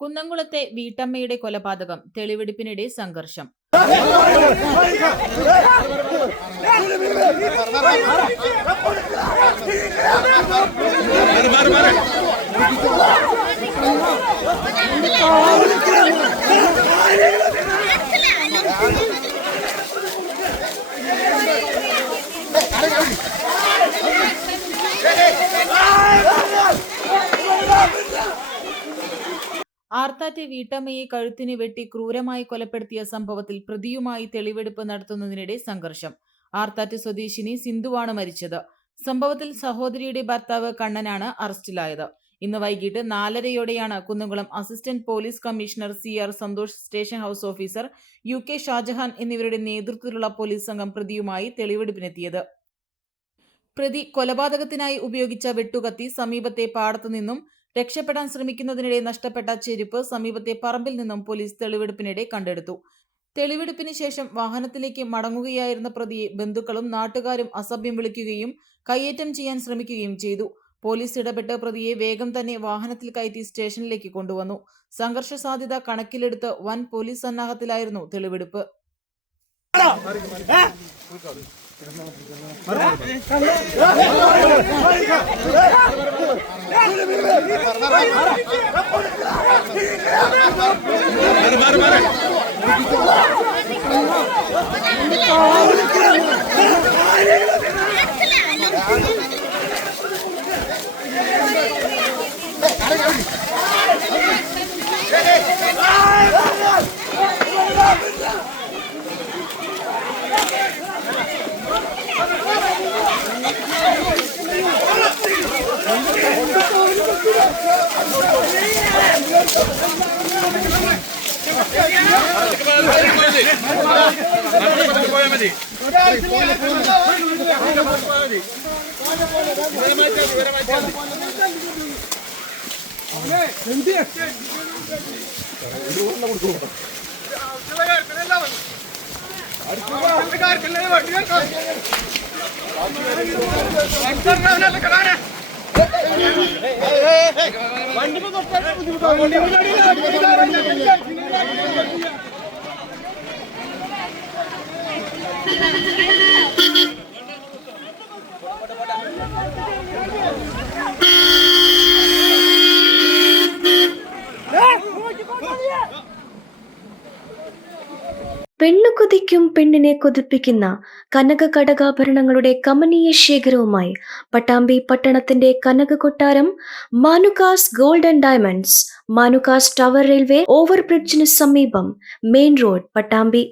കുന്നംകുളത്തെ വീട്ടമ്മയുടെ കൊലപാതകം തെളിവെടുപ്പിനിടെ സംഘർഷം. ആർത്താറ്റ് വീട്ടമ്മയെ കഴുത്തിന് വെട്ടി ക്രൂരമായി കൊലപ്പെടുത്തിയ സംഭവത്തിൽ പ്രതിയുമായി തെളിവെടുപ്പ് നടത്തുന്നതിനിടെ സംഘർഷം. ആർത്താറ്റ് സ്വദേശിനി സിന്ധുവാണ് മരിച്ചത്. സംഭവത്തിൽ സഹോദരിയുടെ ഭർത്താവ് കണ്ണനാണ് അറസ്റ്റിലായത്. ഇന്ന് വൈകിട്ട് 4:30യോടെയാണ് Kunnamkulam assistant police commissioner CR Santhosh, station house officer UK Shajahan എന്നിവരുടെ നേതൃത്വത്തിലുള്ള പോലീസ് സംഘം പ്രതിയുമായി തെളിവെടുപ്പിനെത്തിയത്. പ്രതി കൊലപാതകത്തിനായി ഉപയോഗിച്ച വെട്ടുകത്തി സമീപത്തെ പാടത്തു നിന്നും, രക്ഷപ്പെടാൻ ശ്രമിക്കുന്നതിനിടെ നഷ്ടപ്പെട്ട ചെരുപ്പ് സമീപത്തെ പറമ്പിൽ നിന്നും പോലീസ് തെളിവെടുപ്പിനിടെ കണ്ടെടുത്തു. തെളിവെടുപ്പിന് ശേഷം വാഹനത്തിലേക്ക് മടങ്ങുകയായിരുന്ന പ്രതിയെ ബന്ധുക്കളും നാട്ടുകാരും അസഭ്യം വിളിക്കുകയും കയ്യേറ്റം ചെയ്യാൻ ശ്രമിക്കുകയും ചെയ്തു. പോലീസ് ഇടപെട്ട് പ്രതിയെ വേഗം തന്നെ വാഹനത്തിൽ കയറ്റി സ്റ്റേഷനിലേക്ക് കൊണ്ടുവന്നു. സംഘർഷ സാധ്യത കണക്കിലെടുത്ത് വൻ പോലീസ് സന്നാഹത്തിലായിരുന്നു തെളിവെടുപ്പ്. പെണ്ണു കൊതിക്കും പെണ്ണിനെ കൊതിപ്പിക്കുന്ന കനക കടകാഭരണങ്ങളുടെ കമനീയ ശേഖരവുമായി പട്ടാമ്പി പട്ടണത്തിന്റെ കനക കൊട്ടാരം Manukas gold and diamonds, Manukas tower railway ഓവർബ്രിഡ്ജിന് സമീപം, മെയിൻ റോഡ്, പട്ടാമ്പി.